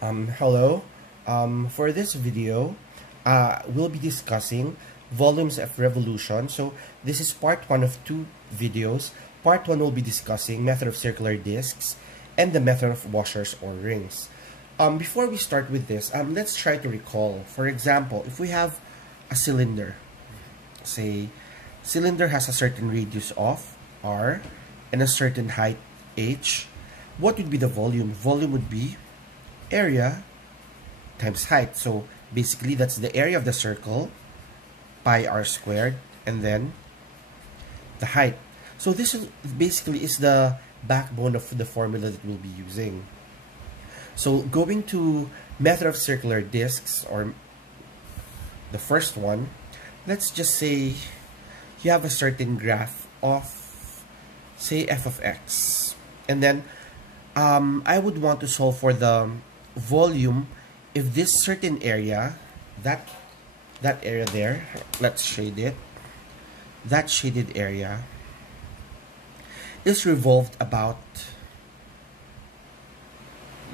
Hello. For this video, we'll be discussing volumes of revolution. So this is part 1 of 2 videos. Part 1 will be discussing method of circular discs and the method of washers or rings. Before we start with this, let's try to recall. For example, if we have a cylinder, say cylinder has a certain radius of r and a certain height h, what would be the volume? Volume would be area times height. So basically that's the area of the circle, pi r squared, and then the height. So this is basically is the backbone of the formula that we'll be using. So going to method of circular discs, or the first one, let's just say you have a certain graph of, say, f of x, and then I would want to solve for the volume if this certain area, that area there, let's shade it, that shaded area is revolved about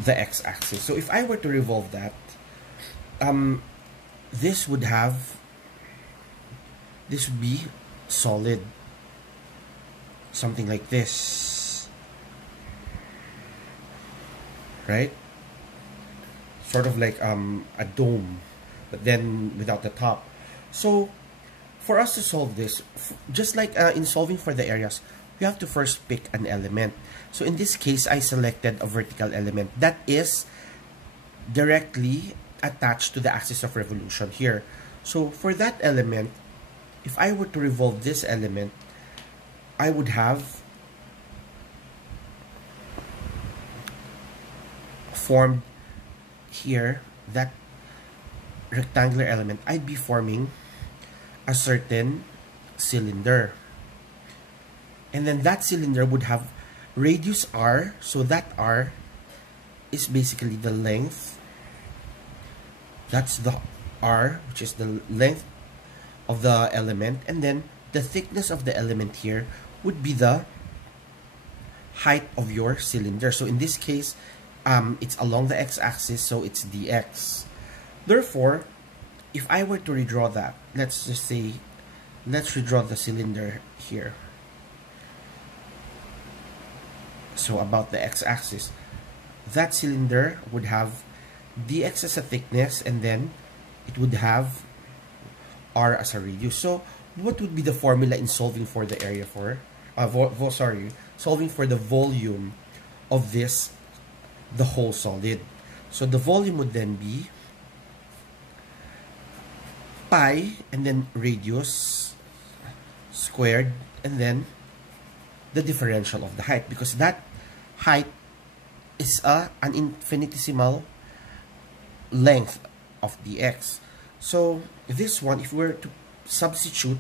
the x-axis. So if I were to revolve that, this would be solid, something like this, right? Sort of like a dome, but then without the top. So for us to solve this, just like in solving for the areas, we have to first pick an element. So in this case, I selected a vertical element that is directly attached to the axis of revolution here. So for that element, if I were to revolve this element, I would have formed here that rectangular element. I'd be forming a certain cylinder, and then that cylinder would have radius r. So that r is basically the length, that's the r, which is the length of the element, and then the thickness of the element here would be the height of your cylinder. So in this case, it's along the x-axis, so it's dx. Therefore, if I were to redraw that, let's just say, let's redraw the cylinder here. So about the x-axis, that cylinder would have dx as a thickness, and then it would have r as a radius. So what would be the formula in solving for the area for, solving for the volume of this, the whole solid? So the volume would then be pi and then radius squared, and then the differential of the height, because that height is an infinitesimal length of dx. So this one, if we were to substitute,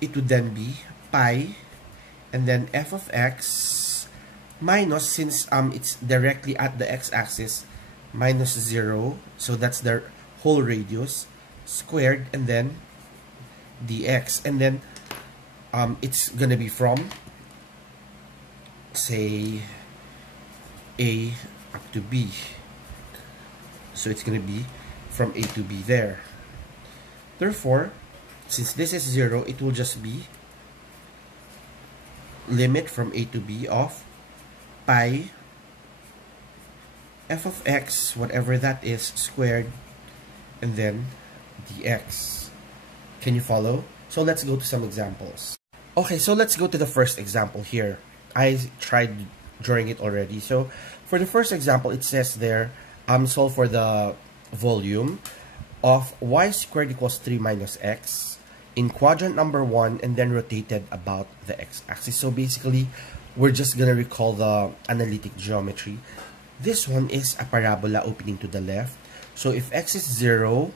it would then be pi and then f of x minus, since it's directly at the x-axis, minus 0, so that's the whole radius, squared, and then dx. And then it's gonna be from, say, a up to b, so it's gonna be from a to b there. Therefore, since this is 0, it will just be limit from a to b of pi f of x, whatever that is, squared, and then dx. Can you follow? So let's go to some examples. Okay, so let's go to the first example here. I tried drawing it already. So for the first example, it says there, solve for the volume of y squared equals 3 minus x in quadrant number 1, and then rotated about the x-axis. So basically, we're just gonna recall the analytic geometry. This one is a parabola opening to the left. So if x is 0,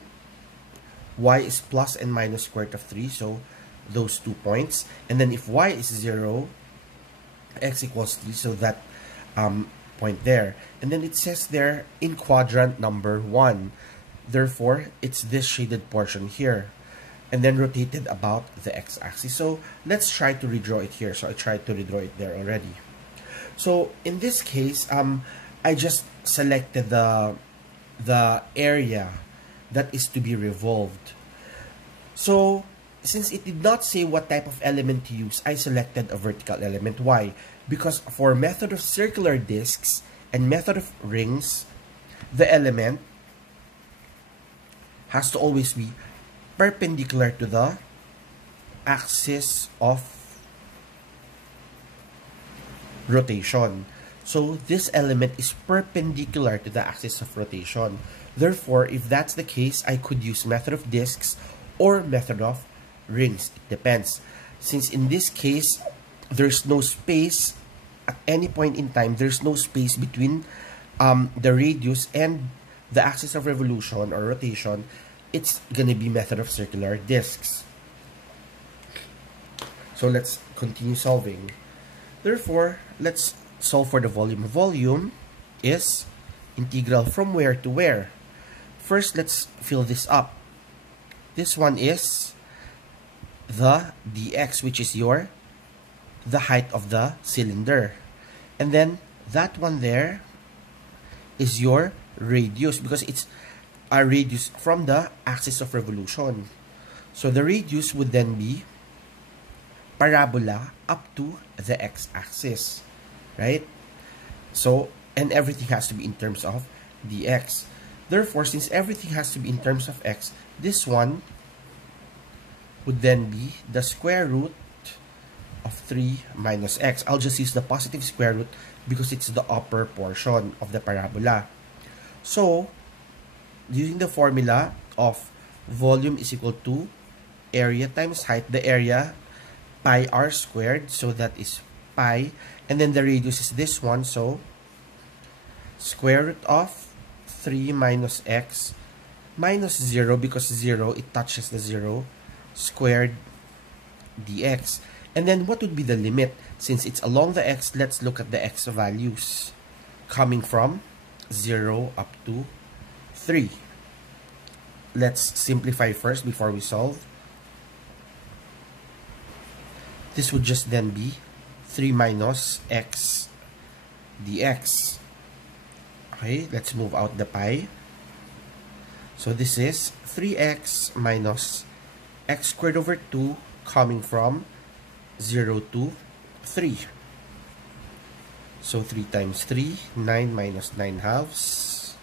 y is plus and minus square root of 3, so those 2 points. And then if y is 0, x equals 3, so that point there. And then it says there, in quadrant number 1. Therefore, it's this shaded portion here, and then rotated about the x-axis. So let's try to redraw it here. So I tried to redraw it there already. So in this case, I just selected the the area that is to be revolved. So, since it did not say what type of element to use, I selected a vertical element. Why? Because for method of circular discs and method of rings, the element has to always be perpendicular to the axis of rotation. So this element is perpendicular to the axis of rotation. Therefore, if that's the case, I could use method of discs or method of rings. It depends. Since in this case, there's no space at any point in time, there's no space between the radius and the axis of revolution or rotation, it's gonna be method of circular discs. So let's continue solving. Therefore, let's solve for the volume. Volume is integral from where to where. First, let's fill this up. This one is the dx, which is the height of the cylinder. And then that one there is your radius, because it's a radius from the axis of revolution. So the radius would then be parabola up to the x-axis, right? So, and everything has to be in terms of dx. Therefore, since everything has to be in terms of x, this one would then be the square root of 3 minus x. I'll just use the positive square root because it's the upper portion of the parabola. So, using the formula of volume is equal to area times height, the area pi r squared, so that is pi, and then the radius is this one, so square root of 3 minus x minus 0, because 0, it touches the 0, squared dx. And then what would be the limit? Since it's along the x, let's look at the x values coming from 0 up to 3. Let's simplify first before we solve. This would just then be 3 minus x dx. Okay, let's move out the pi. So this is 3x minus x squared over 2 coming from 0 to 3. So 3 times 3, 9 minus 9 halves.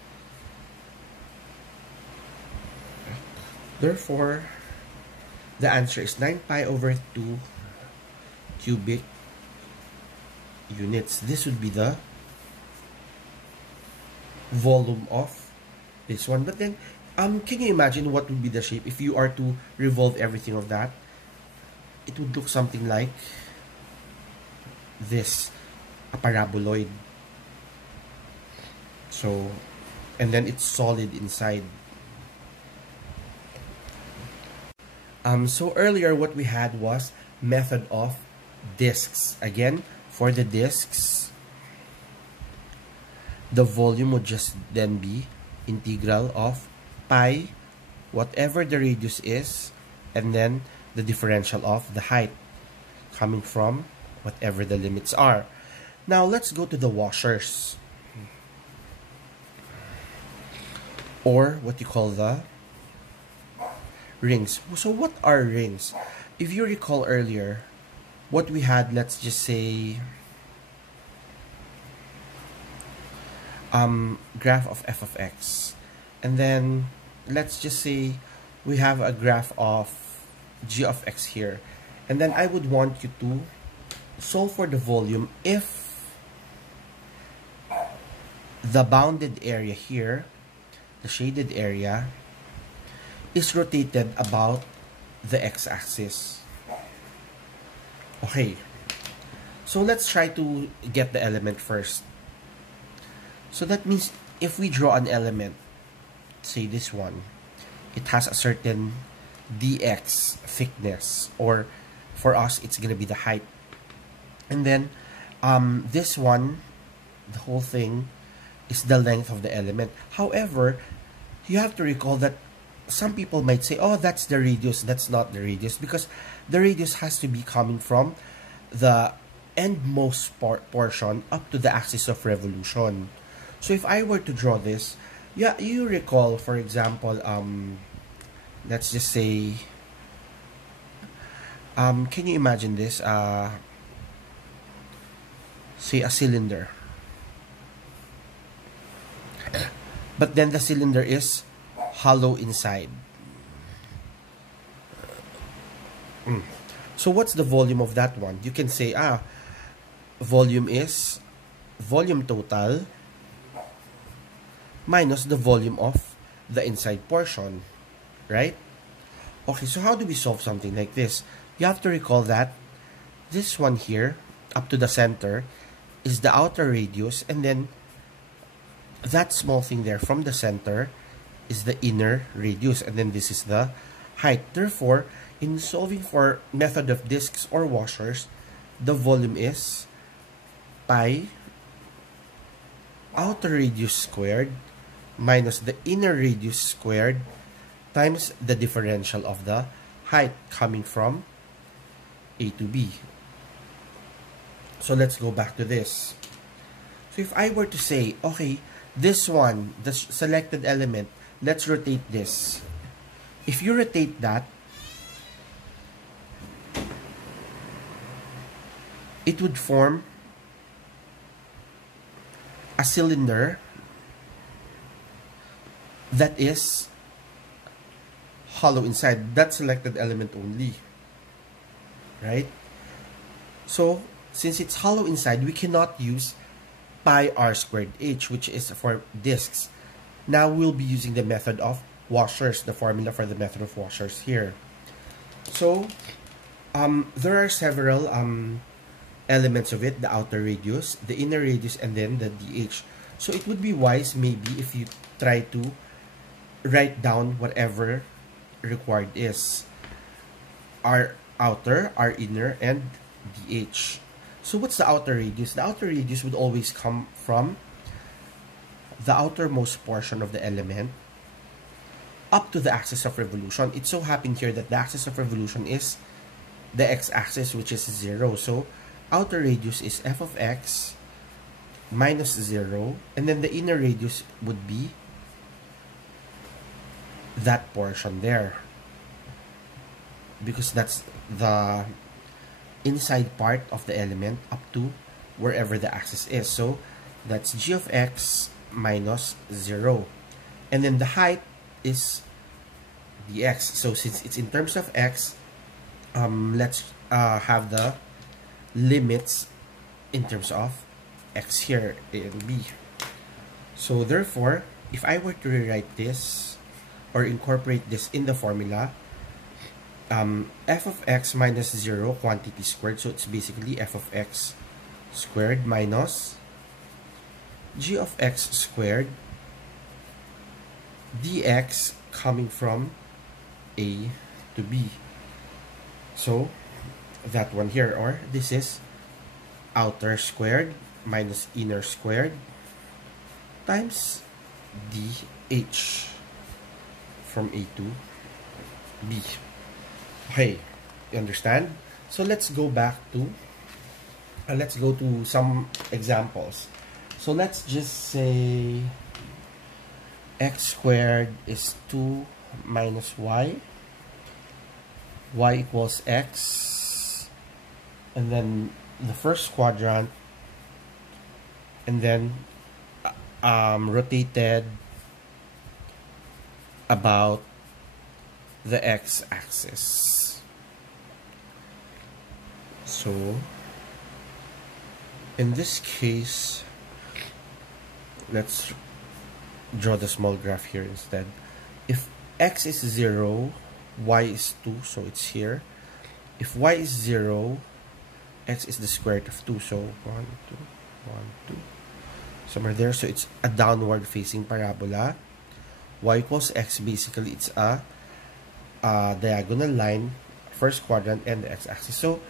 Therefore, the answer is 9 pi over 2 cubic units. This would be the volume of this one. But then, can you imagine what would be the shape if you are to revolve everything of that? It would look something like this, a paraboloid. So, and then it's solid inside. So earlier what we had was method of discs. Again, for the discs, the volume would just then be integral of pi, whatever the radius is, and then the differential of the height coming from whatever the limits are. Now let's go to the washers, or what you call the rings. So what are rings? If you recall earlier, what we had, let's just say graph of f of x, and then let's just say we have a graph of g of x here, and then I would want you to solve for the volume if the bounded area here, the shaded area, is rotated about the x-axis. Okay, so let's try to get the element first. So that means if we draw an element, say this one, it has a certain dx thickness, or for us it's going to be the height. And then this one, the whole thing, is the length of the element. However, you have to recall that some people might say, oh, that's the radius. That's not the radius, because the radius has to be coming from the endmost portion up to the axis of revolution. So if I were to draw this, Yeah, you recall, for example, let's just say, can you imagine this? Say a cylinder, but then the cylinder is hollow inside. So what's the volume of that one? You can say, volume is volume total minus the volume of the inside portion, right? Okay, so how do we solve something like this? You have to recall that this one here, up to the center, is the outer radius, and then that small thing there from the center is the inner radius, and then this is the height. Therefore, in solving for method of discs or washers, the volume is pi outer radius squared minus the inner radius squared times the differential of the height coming from A to B. So let's go back to this. So if I were to say, okay, this one, the selected element, let's rotate this. If you rotate that, it would form a cylinder that is hollow inside. That selected element only, right? So since it's hollow inside, we cannot use pi r squared h, which is for discs. Now we'll be using the method of washers, the formula for the method of washers here. So there are several elements of it: the outer radius, the inner radius, and then the dh. So it would be wise maybe if you try to write down whatever required is: r outer, r inner, and dh. So what's the outer radius? The outer radius would always come from the outermost portion of the element up to the axis of revolution. It so happened here that the axis of revolution is the x-axis, which is 0. So outer radius is f of x minus 0, and then the inner radius would be that portion there, because that's the inside part of the element up to wherever the axis is. So that's g of x minus 0, and then the height is dx. So since it's in terms of x, let's have the limits in terms of x here, a and b. So therefore, if I were to rewrite this or incorporate this in the formula, f of x minus 0 quantity squared, so it's basically f of x squared minus g of x squared dx coming from a to b. So that one here, or this is outer squared minus inner squared times dh from a to b. Okay, you understand? So let's go back to let's go to some examples. So let's just say x squared is 2 minus y equals x, and then the first quadrant, and then rotated about the x-axis. So in this case, let's draw the small graph here instead. If x is 0, y is 2, so it's here. If y is 0, x is the square root of 2, so 1, 2, 1, 2, somewhere there. So it's a downward facing parabola. Y equals x, basically it's a diagonal line, first quadrant, and the x-axis. So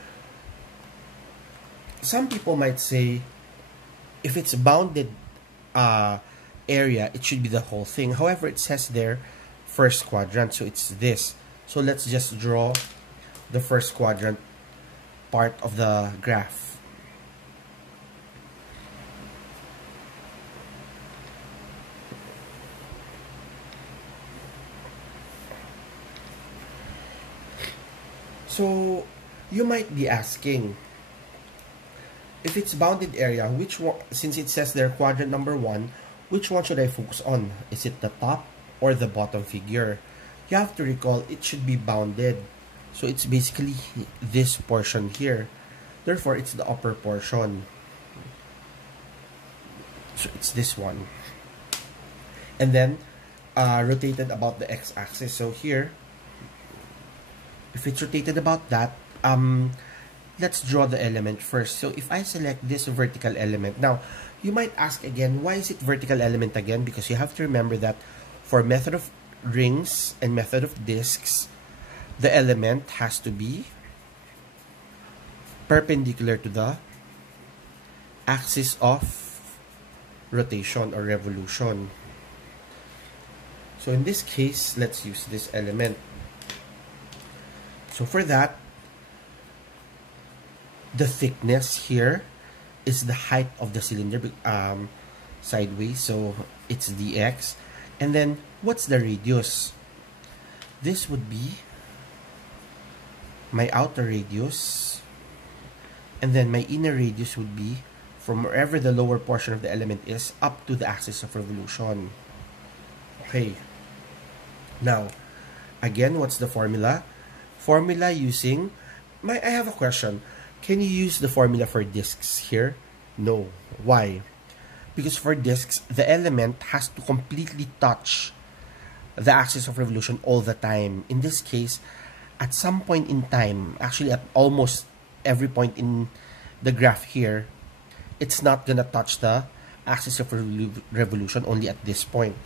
some people might say, if it's bounded area, it should be the whole thing. However, it says there first quadrant, so it's this. So let's just draw the first quadrant part of the graph. So you might be asking, if it's bounded area, which one, since it says there quadrant number 1, which one should I focus on? Is it the top or the bottom figure? You have to recall it should be bounded. So it's basically this portion here. Therefore, it's the upper portion. So it's this one. And then rotated about the x-axis. So here, if it's rotated about that, let's draw the element first. So if I select this vertical element, now you might ask again, why is it vertical element again? Because you have to remember that for method of rings and method of disks, the element has to be perpendicular to the axis of rotation or revolution. So in this case, let's use this element. So for that, the thickness here is the height of the cylinder sideways, so it's dx. And then what's the radius? This would be my outer radius, and then my inner radius would be from wherever the lower portion of the element is up to the axis of revolution. Okay, now again, what's the formula? Formula using I have a question. Can you use the formula for disks here? No. Why? Because for disks, the element has to completely touch the axis of revolution all the time. In this case, at some point in time, actually at almost every point in the graph here, it's not gonna touch the axis of revolution, only at this point.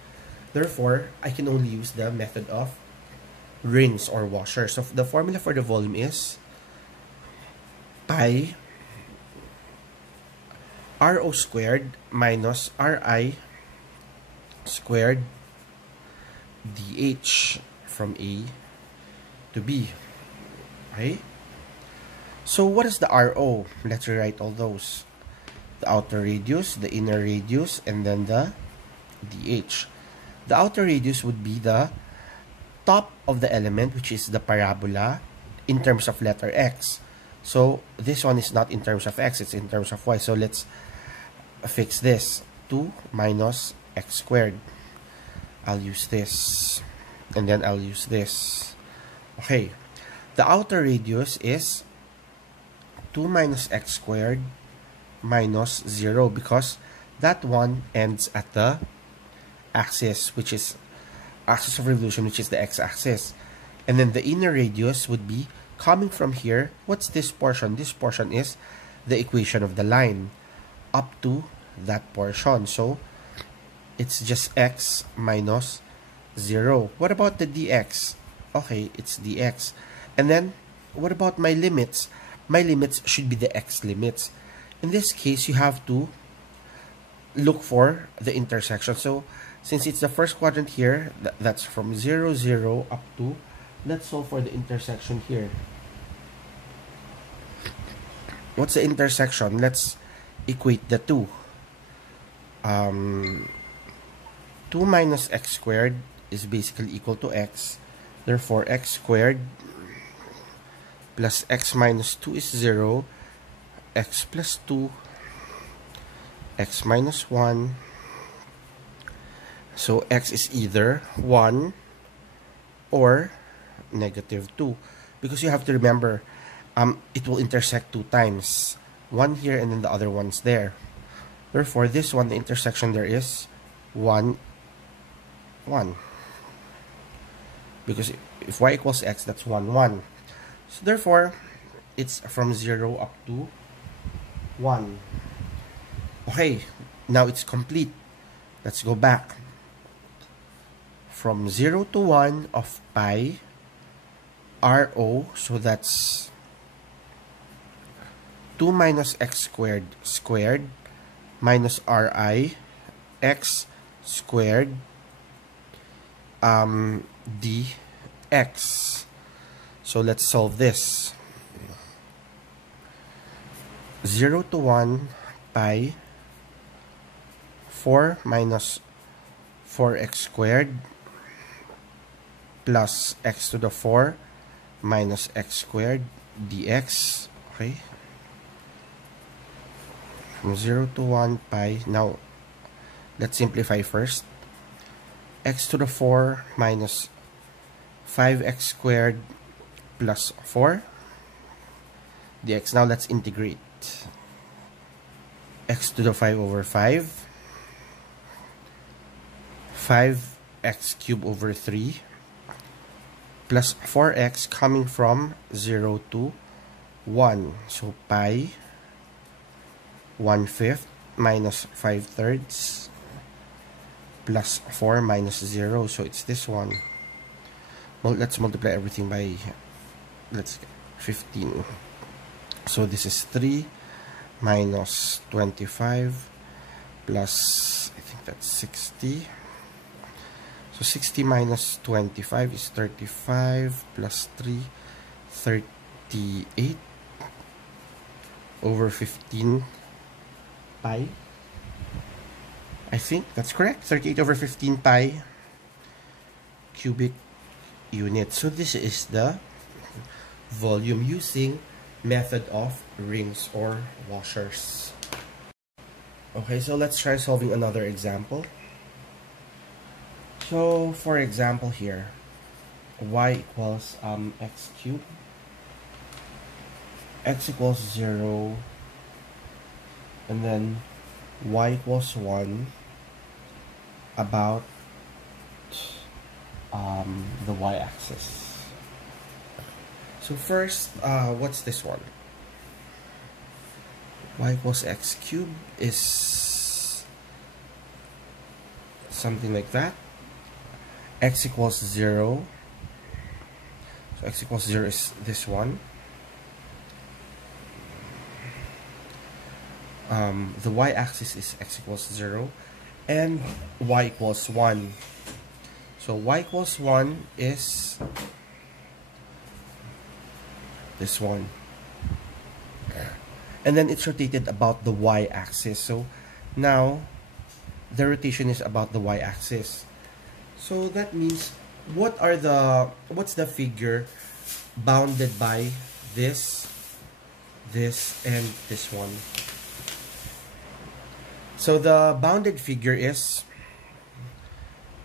Therefore, I can only use the method of rings or washers. So the formula for the volume is pi rho squared minus ri squared dh from A to B. Okay? So what is the RO? Let's rewrite all those. The outer radius, the inner radius, and then the dh. The outer radius would be the top of the element, which is the parabola, in terms of letter x. So this one is not in terms of x, it's in terms of y. So let's fix this. 2 minus x squared. I'll use this. And then I'll use this. Okay. The outer radius is 2 minus x squared minus 0, because that one ends at the axis, which is axis of revolution, which is the x-axis. And then the inner radius would be coming from here. What's this portion? This portion is the equation of the line up to that portion. So it's just x minus 0. What about the dx? Okay, it's dx. And then what about my limits? My limits should be the x limits. In this case, you have to look for the intersection. So since it's the first quadrant here, that's from 0, 0 up to, let's solve for the intersection here. What's the intersection? Let's equate the two. 2 minus x squared is basically equal to x. Therefore, x squared plus x minus 2 is 0. X plus 2, x minus 1. So x is either 1 or negative 2. Because you have to remember, it will intersect 2 times. One here and then the other one's there. Therefore, this one, the intersection there is 1, 1. Because if y equals x, that's 1, 1. So therefore, it's from 0 up to 1. Okay, now it's complete. Let's go back. From 0 to 1 of pi rho, so that's 2 minus x squared squared minus ri x squared dx. So let's solve this. 0 to 1 pi 4 minus 4x squared plus x to the 4 minus x squared dx. Okay, from 0 to 1 pi. Now let's simplify first. X to the 4 minus 5x squared plus 4 dx. Now let's integrate. X to the 5 over 5, 5x cubed over 3 plus 4x coming from 0 to 1. So pi 1/5 minus 5/3 plus 4 minus 0. So it's this one. Well, let's multiply everything by 15. So this is 3 minus 25 plus, I think that's 60. So 60 minus 25 is 35 plus 3, 38 over 15 pi. I think that's correct. 38 over 15 pi cubic unit. So this is the volume using method of rings or washers. Okay, so let's try solving another example. So for example here, y equals x cubed, x equals 0, and then y equals 1 about the y-axis. So first, what's this one? Y equals x cubed is something like that. X equals 0. So x equals 0 is this one. The y-axis is x equals 0 and y equals 1. So y equals 1 is this one. And then it's rotated about the y-axis. So now the rotation is about the y-axis. So that means what's the figure bounded by this, and this one? So the bounded figure is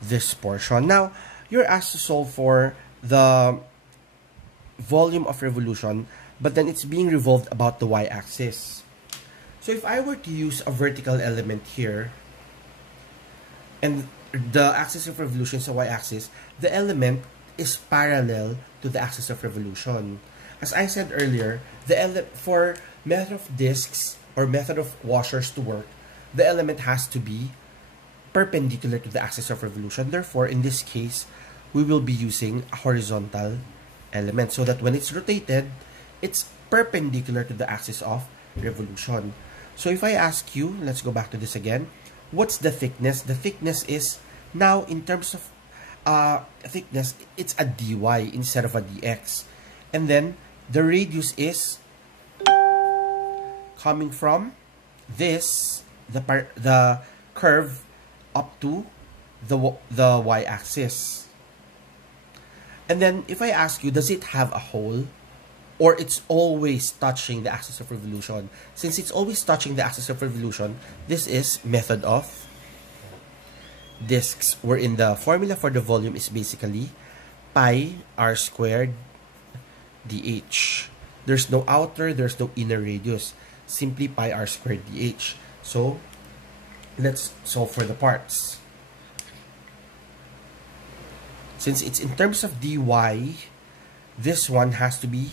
this portion. Now, you're asked to solve for the volume of revolution, but then it's being revolved about the y-axis. So if I were to use a vertical element here, and the axis of revolution is the y-axis, the element is parallel to the axis of revolution. As I said earlier, for method of discs or method of washers to work, the element has to be perpendicular to the axis of revolution. Therefore, in this case, we will be using a horizontal element so that when it's rotated, it's perpendicular to the axis of revolution. So if I ask you, let's go back to this again. What's the thickness? The thickness is, now in terms of thickness, it's a dy instead of a dx. And then the radius is coming from this, the curve up to the y-axis. And then if I ask you, does it have a hole? Or it's always touching the axis of revolution? Since it's always touching the axis of revolution, this is method of discs, wherein the formula for the volume is basically pi r squared dh. There's no outer, there's no inner radius. Simply pi r squared dh. So, let's solve for the parts. Since it's in terms of dy, this one has to be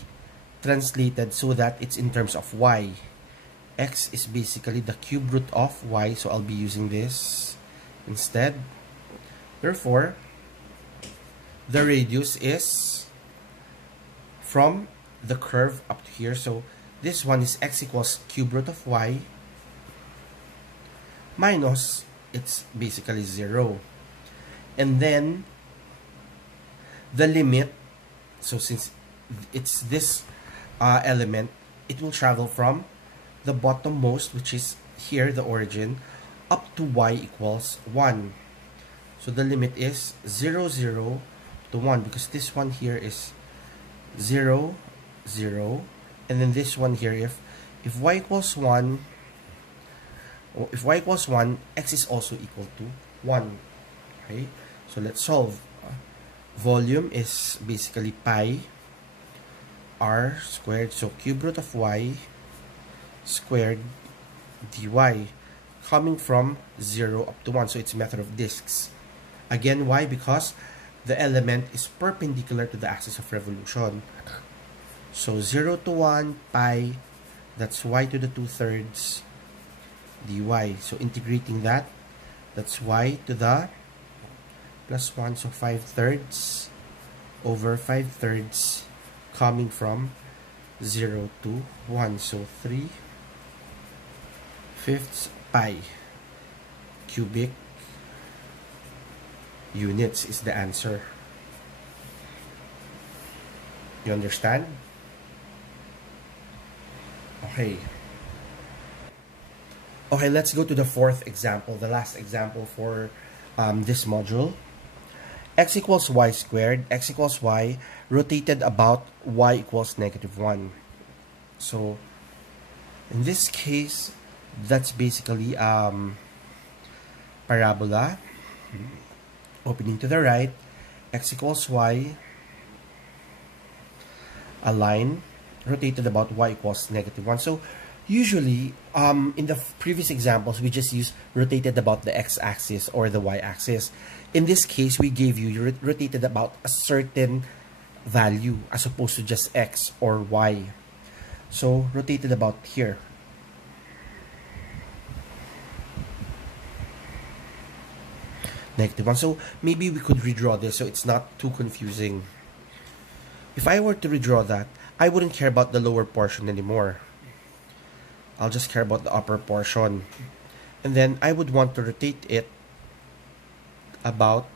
translated so that it's in terms of y. X is basically the cube root of y, so I'll be using this instead. Therefore, the radius is from the curve up to here. So this one is x equals cube root of y minus, it's basically 0. And then the limit, so since it's this element, it will travel from the bottommost, which is here, the origin, up to y equals 1. So the limit is 0, 0 to 1, because this one here is 0, 0, and then this one here, if y equals 1, x is also equal to 1. Okay, so let's solve. Volume is basically pi r squared, so cube root of y squared dy, coming from 0 up to 1, so it's a method of disks. Again, why? Because the element is perpendicular to the axis of revolution. So 0 to 1, pi, that's y to the 2/3 dy. So integrating that, that's y to the plus 1, so 5/3 over 5/3 coming from 0 to 1. So 3/5 pi cubic units is the answer. You understand? Okay. Okay, let's go to the fourth example, the last example for this module. X equals y squared, x equals y, rotated about y equals -1. So, in this case, that's basically parabola. Opening to the right, x equals y, a line, rotated about y equals -1. So, usually, in the previous examples, we just use rotated about the x-axis or the y-axis. In this case, we gave you rotated about a certain value as opposed to just x or y. So, rotated about here. -1. So, maybe we could redraw this so it's not too confusing. If I were to redraw that, I wouldn't care about the lower portion anymore. I'll just care about the upper portion. And then I would want to rotate it about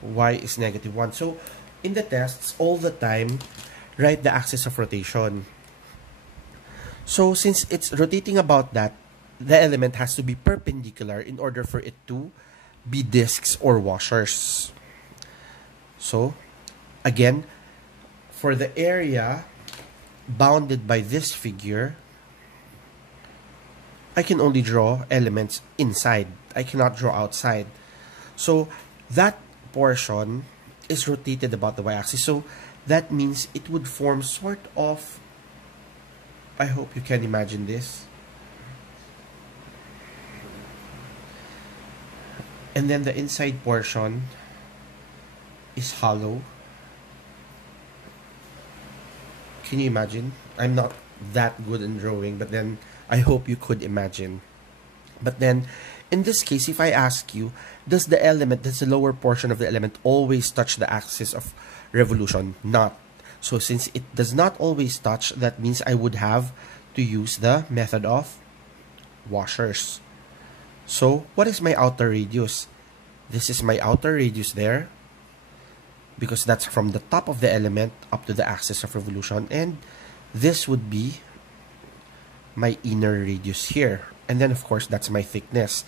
y is -1. So, in the tests, all the time, write the axis of rotation. So, since it's rotating about that, the element has to be perpendicular in order for it to be disks or washers. So, again, for the area bounded by this figure, I can only draw elements inside. I cannot draw outside. So, that portion is rotated about the y-axis. So, that means it would form sort of, I hope you can imagine this. And then the inside portion is hollow. Can you imagine? I'm not that good in drawing, but then I hope you could imagine. But then, in this case, if I ask you, does the lower portion of the element always touch the axis of revolution? Not. So since it does not always touch, that means I would have to use the method of washers. So, what is my outer radius? This is my outer radius there, because that's from the top of the element up to the axis of revolution, and this would be my inner radius here. And then, of course, that's my thickness.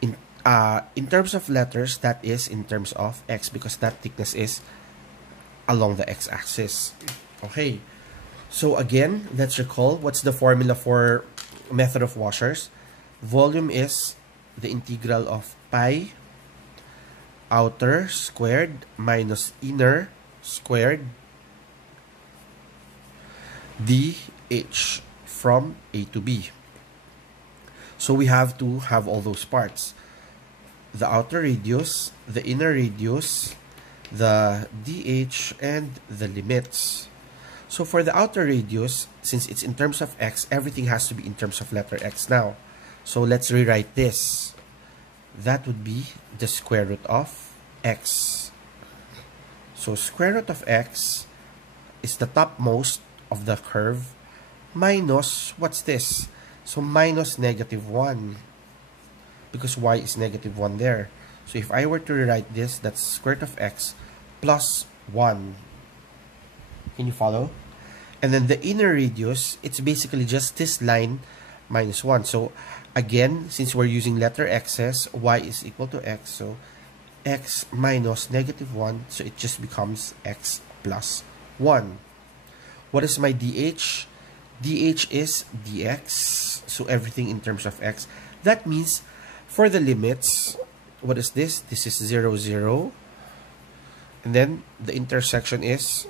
In terms of letters, that is in terms of x, because that thickness is along the x-axis. Okay, so again, let's recall what's the formula for method of washers. Volume is the integral of pi outer squared minus inner squared dh from A to B. So we have to have all those parts. The outer radius, the inner radius, the dh, and the limits. So for the outer radius, since it's in terms of x, everything has to be in terms of letter x now. So let's rewrite this. That would be the square root of x. So square root of x is the topmost of the curve minus, what's this? So minus -1, because y is -1 there. So if I were to rewrite this, that's square root of x plus 1. Can you follow? And then the inner radius, it's basically just this line minus 1. So again, since we're using letter x's, y is equal to x. So x minus negative 1, so it just becomes x plus 1. What is my dh? dh is dx, so everything in terms of x. That means for the limits, what is this? This is 0, 0. And then the intersection is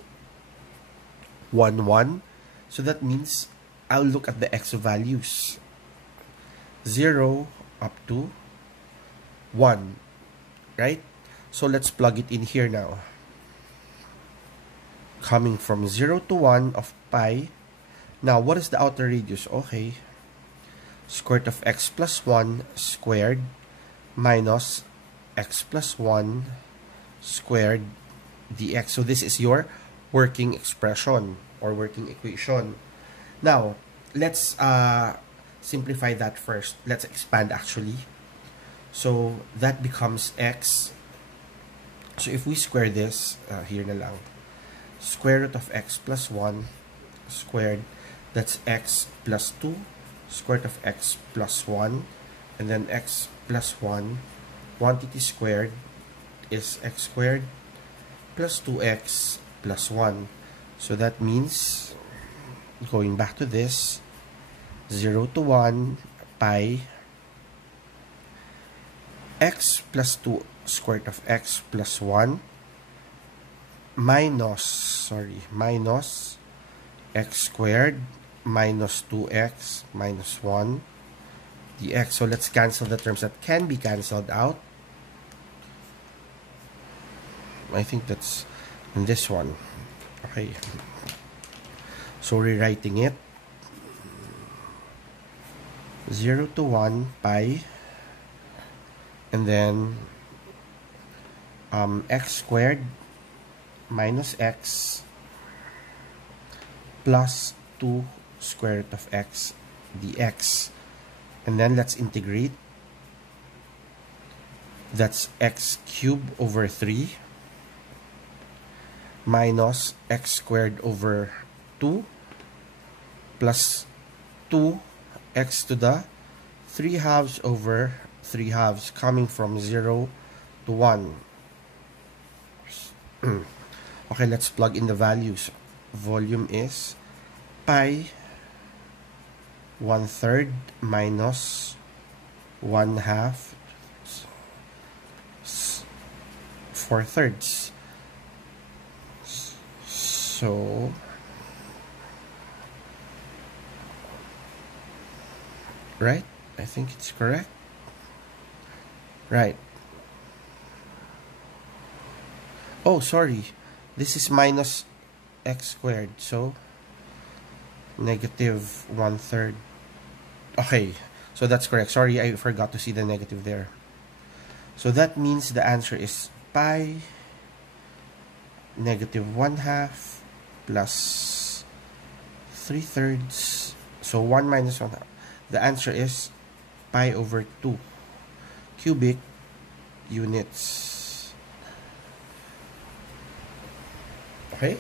1, 1. So that means I'll look at the x values. 0 up to 1. Right? So let's plug it in here now. Coming from 0 to 1 of pi. Now, what is the outer radius? Okay. Square root of x plus 1 squared minus x plus 1 squared dx. So this is your working expression or working equation. Now, let's simplify that first. Let's expand actually. So that becomes x. So if we square this, here na lang. Square root of x plus 1 squared, that's x plus 2, square root of x plus 1, and then x plus 1, quantity squared is x squared plus 2x plus 1. So that means, going back to this, 0 to 1 pi x plus 2 square root of x plus 1 minus x squared minus 2x minus 1 dx. So let's cancel the terms that can be cancelled out. I think that's in this one. Okay. So rewriting it. 0 to 1 pi, and then x squared minus x plus 2 square root of x dx. And then let's integrate. That's x cubed over 3 minus x squared over 2 plus 2x to the 3 halves over 3 halves, coming from 0 to 1. Okay, let's plug in the values. Volume is pi 1/3 minus 1/2 4/3. So right, I think it's correct. Right. Oh, sorry. This is minus x squared. So, negative 1/3. Okay. So, that's correct. Sorry, I forgot to see the negative there. So, that means the answer is pi negative 1/2 plus 3/3. So, 1 minus 1/2. The answer is pi over 2 cubic units. Okay?